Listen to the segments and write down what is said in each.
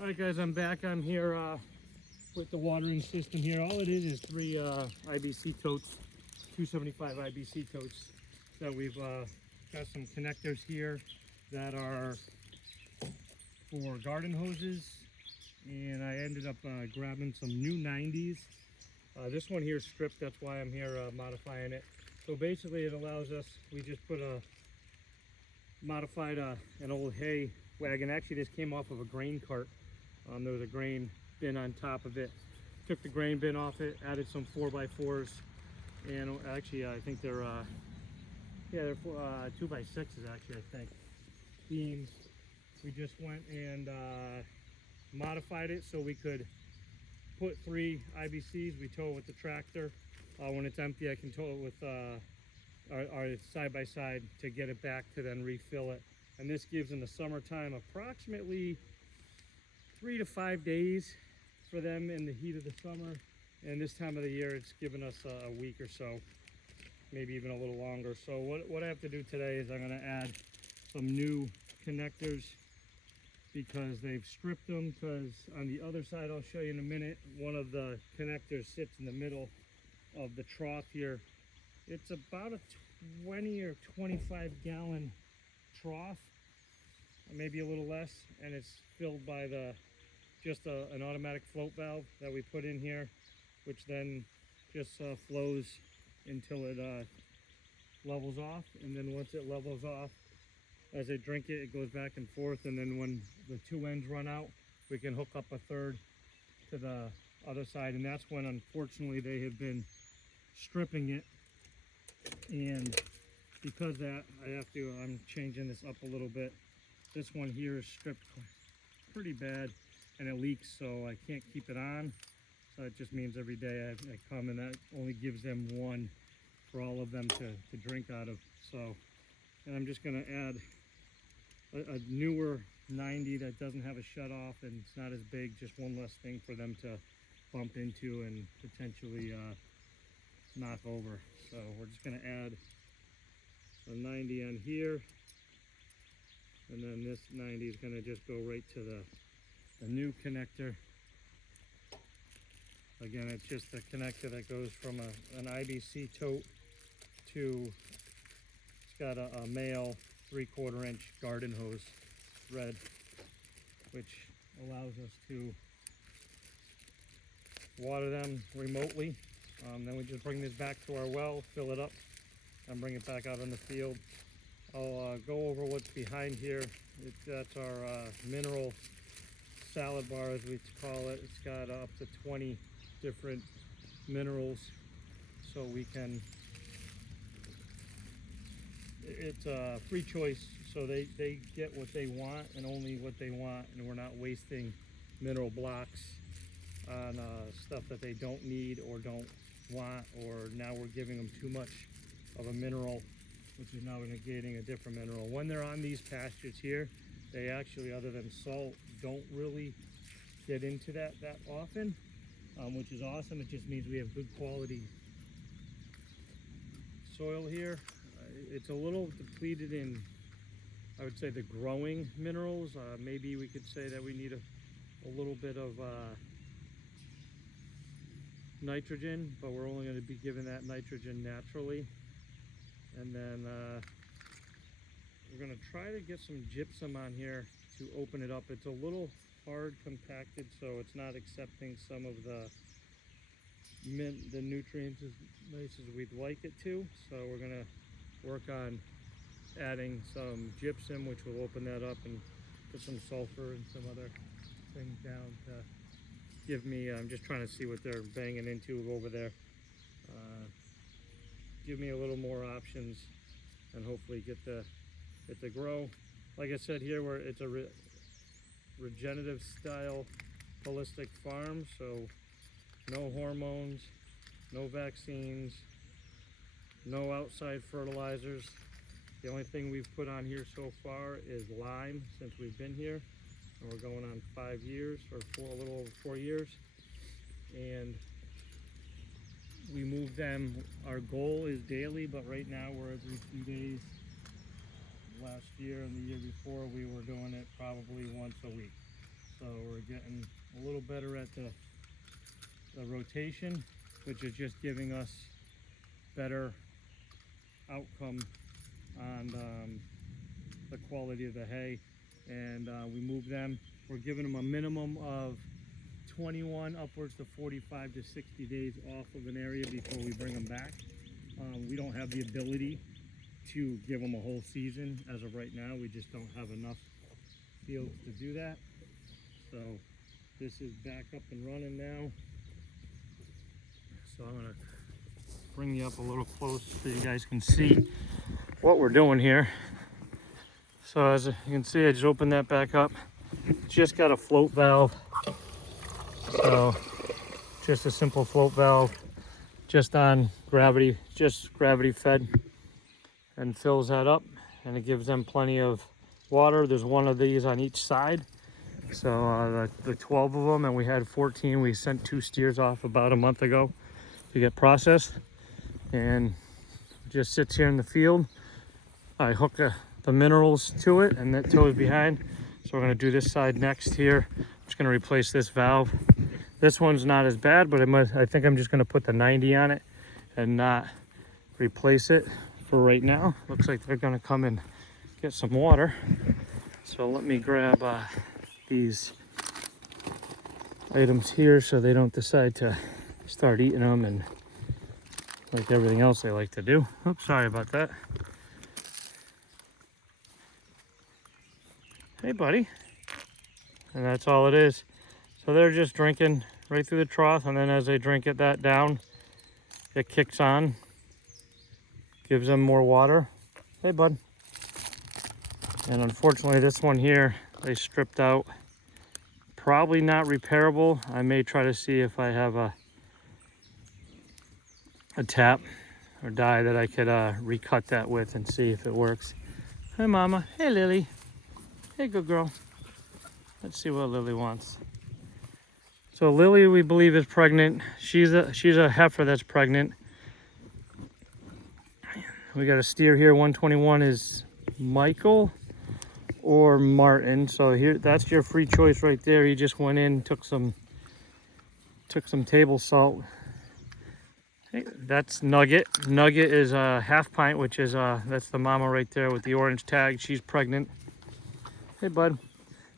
All right, guys, I'm back. I'm here with the watering system here. All it is three IBC totes, 275 IBC totes that we've got some connectors here that are for garden hoses, and I ended up grabbing some new 90s. This one here is stripped, that's why I'm here modifying it. So basically it allows us, we just put a modified an old hay wagon. Actually, this came off of a grain cart. There was a grain bin on top of it. Took the grain bin off it, added some 4x4s, and actually I think they're yeah, they're 2x6s actually, I think, beams. We just went and modified it so we could put 3 IBCs. We tow it with the tractor. When it's empty, I can tow it with our side by side to get it back to then refill it. And this gives in the summertime approximately 3 to 5 days for them in the heat of the summer. And this time of the year, it's given us a week or so, maybe even a little longer. So what I have to do today is I'm going to add some new connectors because they've stripped them. Because on the other side, I'll show you in a minute, one of the connectors sits in the middle of the trough here. It's about a 20 or 25 gallon trough, maybe a little less, and it's filled by just an automatic float valve that we put in here, which then just flows until it levels off. And then once it levels off, as I drink it, it goes back and forth. And then when the 2 ends run out, we can hook up a third to the other side. And that's when, unfortunately, they have been stripping it. And because of that, I'm changing this up a little bit. This one here is stripped pretty bad and it leaks, so I can't keep it on. So it just means every day I come, and that only gives them one for all of them to drink out of. So, and I'm just gonna add a newer 90 that doesn't have a shut off and it's not as big, just one less thing for them to bump into and potentially knock over. So we're just gonna add a 90 on here, and then this 90 is gonna just go right to the new connector. Again, it's just the connector that goes from an IBC tote to, it's got a male 3/4 inch garden hose thread, which allows us to water them remotely. Then we just bring this back to our well, fill it up, and bring it back out in the field. I'll go over what's behind here. That's our mineral salad bar, as we call it. It's got up to 20 different minerals, so we can, it's a free choice, so they get what they want and only what they want, and we're not wasting mineral blocks on stuff that they don't need or don't want, or now we're giving them too much of a mineral, which is now negating a different mineral. When they're on these pastures here, they actually, other than salt, don't really get into that often, which is awesome. It just means we have good quality soil here. It's a little depleted in, I would say, the growing minerals. Maybe we could say that we need a little bit of nitrogen, but we're only going to be given that nitrogen naturally. And then we're going to try to get some gypsum on here to open it up. It's a little hard compacted, so it's not accepting some of the nutrients as nice as we'd like it to. So we're going to work on adding some gypsum, which will open that up, and put some sulfur and some other things down to give me, I'm just trying to see what they're banging into over there. Give me a little more options and hopefully get it to grow. Like I said here, it's a regenerative style holistic farm, so no hormones, no vaccines, no outside fertilizers. The only thing we've put on here so far is lime since we've been here, and we're going on 5 years, or a little over 4 years. And we move them, our goal is daily, but right now we're every 2 days. Last year and the year before we were doing it probably once a week. So we're getting a little better at the rotation, which is just giving us better outcome on the quality of the hay. And we move them. We're giving them a minimum of 21 upwards to 45 to 60 days off of an area before we bring them back. We don't have the ability to give them a whole season as of right now. We just don't have enough fields to do that. So this is back up and running now. So I'm gonna bring you up a little close so you guys can see what we're doing here. So as you can see, I just opened that back up. Just got a float valve. So just a simple float valve, just on gravity, just gravity fed, and fills that up, and it gives them plenty of water. There's one of these on each side. So the 12 of them, and we had 14. We sent 2 steers off about a month ago to get processed, and it just sits here in the field. I hook the minerals to it, and that toes behind. So we're gonna do this side next here. I'm just gonna replace this valve. This one's not as bad, but I think I'm just gonna put the 90 on it and not replace it for right now. Looks like they're gonna come and get some water. So let me grab these items here so they don't decide to start eating them and like everything else they like to do. Oops, sorry about that. Hey buddy. And that's all it is. So they're just drinking right through the trough, and then as they drink that down, it kicks on, gives them more water. Hey bud. And unfortunately this one here, they stripped out. Probably not repairable. I may try to see if I have a tap or die that I could recut that with and see if it works. Hey mama. Hey Lily. Hey good girl. Let's see what Lily wants. So Lily, we believe, is pregnant. She's a heifer that's pregnant. We got a steer here. 121 is Michael or Martin. So here, that's your free choice right there. He just went in, took some table salt. Hey, that's Nugget. Nugget is a half pint, which is that's the mama right there with the orange tag. She's pregnant. Hey bud.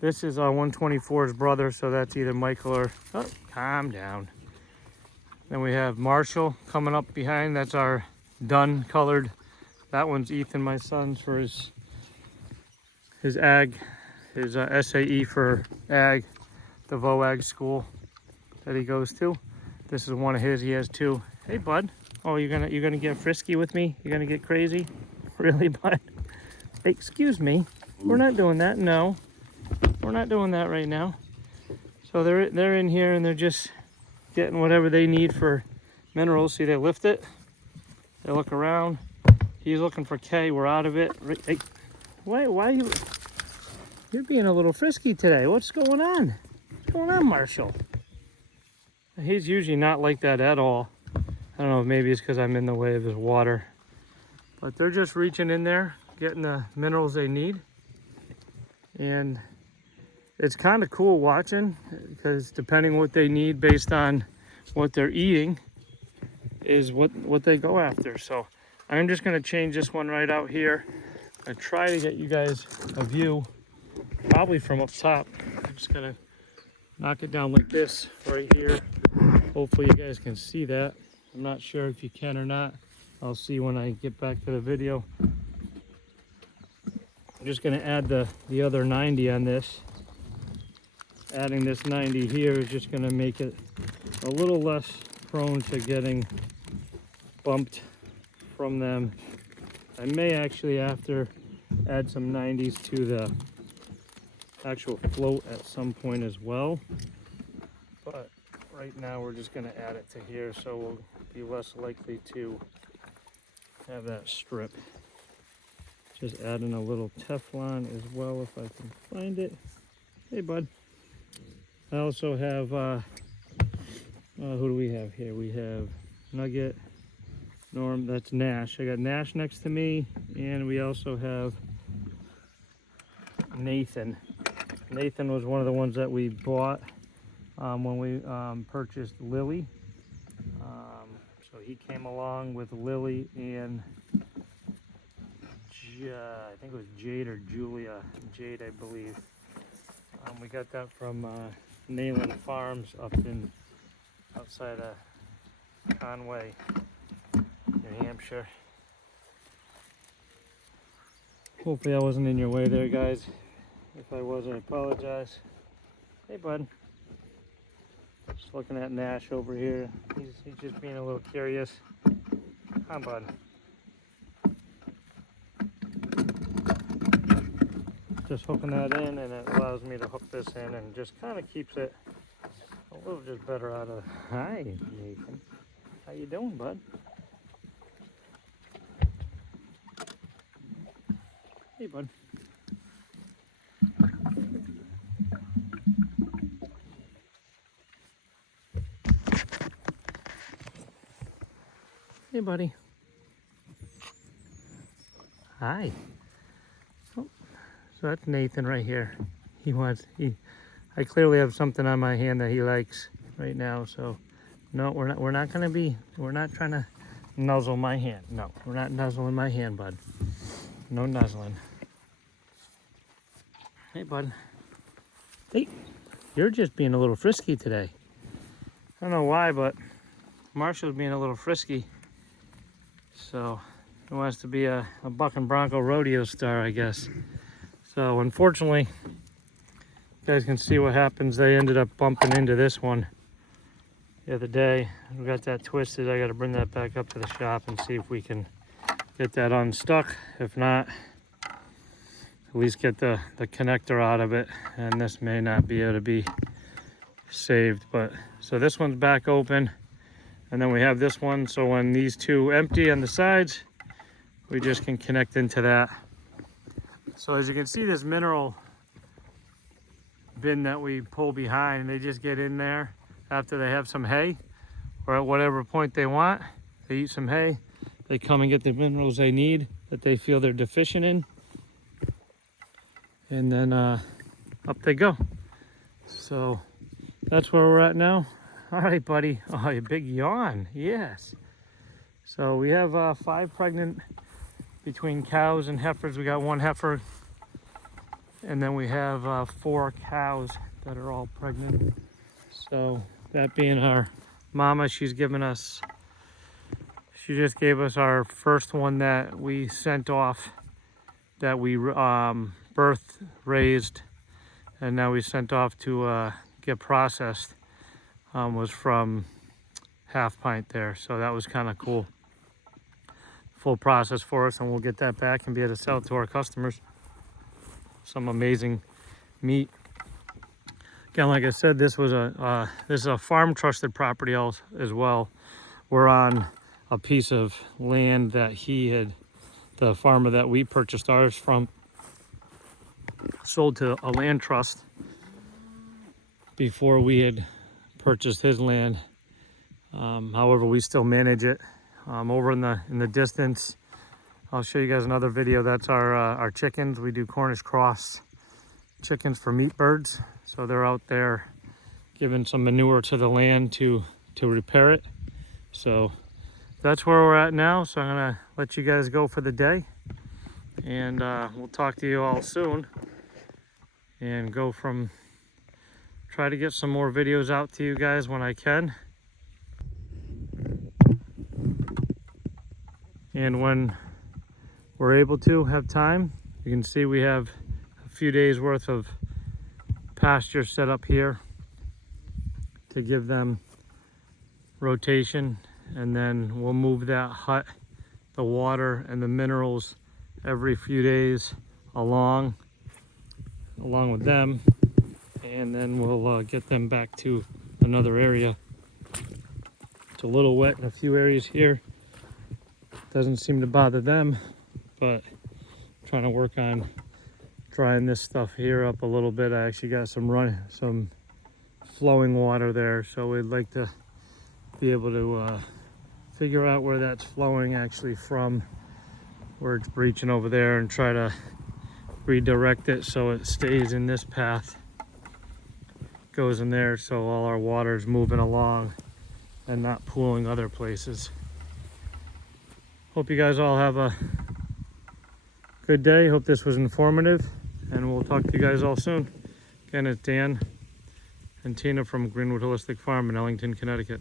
This is 124's brother, so that's either Michael or, oh, calm down. Then we have Marshall coming up behind. That's our dun colored. That one's Ethan, my son's, for his ag, his SAE for ag, the VOAG school that he goes to. This is one of his. He has 2. Hey bud. Oh, you're gonna get frisky with me? You're gonna get crazy? Really, bud? Hey, excuse me. We're not doing that. No. We're not doing that right now. So they're in here and they're just getting whatever they need for minerals. See, they lift it. They look around. He's looking for K. We're out of it. Hey, why you? You're being a little frisky today. What's going on? What's going on, Marshall? He's usually not like that at all. I don't know. Maybe it's because I'm in the way of his water. But they're just reaching in there, getting the minerals they need. And it's kind of cool watching, because depending what they need based on what they're eating is what they go after. So I'm just going to change this one right out here. I try to get you guys a view probably from up top. I'm just going to knock it down like this right here. Hopefully you guys can see that. I'm not sure if you can or not. I'll see when I get back to the video. I'm just going to add the other 90 on this. Adding this 90 here is just going to make it a little less prone to getting bumped from them. I may actually after add some 90s to the actual float at some point as well. But right now we're just going to add it to here, so we'll be less likely to have that strip. Just adding a little Teflon as well if I can find it. Hey bud. I also have, who do we have here? We have Nugget, Norm, that's Nash. I got Nash next to me, and we also have Nathan. Nathan was one of the ones that we bought when we purchased Lily. So he came along with Lily and I think it was Jade or Julia. Jade, I believe. We got that from Nayland Farms up in outside of Conway, New Hampshire. Hopefully I wasn't in your way there, guys. If I was, I apologize. Hey, bud. Just looking at Nash over here. He's just being a little curious. Come on, bud. Just hooking that in, and it allows me to hook this in and just kind of keeps it a little just better out of... Hi, Nathan. How you doing, bud? Hey, bud. Hey, buddy. Hi. Oh, so that's Nathan right here. I clearly have something on my hand that he likes right now. So, no, we're not trying to nuzzle my hand. No, we're not nuzzling my hand, bud. No nuzzling. Hey, bud. Hey, you're just being a little frisky today. I don't know why, but Marshall's being a little frisky. So he wants to be a buck and bronco rodeo star, I guess. So unfortunately, you guys can see what happens. They ended up bumping into this one the other day. We got that twisted. I got to bring that back up to the shop and see if we can get that unstuck. If not, at least get the connector out of it. And this may not be able to be saved. But so this one's back open. And then we have this one, so when these two empty on the sides, we just can connect into that. So as you can see, this mineral bin that we pull behind, they just get in there after they have some hay, or at whatever point they want. They eat some hay, they come and get the minerals they need that they feel they're deficient in, and then up they go. So that's where we're at now. All right, buddy. Oh, a big yawn. Yes. So we have 5 pregnant between cows and heifers. We got 1 heifer. And then we have 4 cows that are all pregnant. So that being our mama, she just gave us our first one that we sent off, that we birthed, raised, and now we sent off to get processed. Was from Half Pint there, so that was kind of cool. Full process for us, and we'll get that back and be able to sell it to our customers. Some amazing meat. Again, like I said, this is a farm trusted property as well. We're on a piece of land that the farmer that we purchased ours from, sold to a land trust before we had purchased his land. However, we still manage it. Over in the distance, I'll show you guys another video. That's our chickens. We do Cornish cross chickens for meat birds. So they're out there giving some manure to the land to repair it. So that's where we're at now. So I'm gonna let you guys go for the day, and we'll talk to you all soon and try to get some more videos out to you guys when I can. And when we're able to have time, you can see we have a few days worth of pasture set up here to give them rotation, and then we'll move that hut, the water and the minerals every few days along with them, and then we'll get them back to another area. It's a little wet in a few areas here. Doesn't seem to bother them, but I'm trying to work on drying this stuff here up a little bit. I actually got some flowing water there, so we'd like to be able to figure out where that's flowing actually from, where it's breaching over there, and try to redirect it so it stays in this path, goes in there, so all our water is moving along and not pooling other places. Hope you guys all have a good day. Hope this was informative, and we'll talk to you guys all soon. Again, it's Dan and Tina from Greenwood Holistic Farm in Ellington, Connecticut.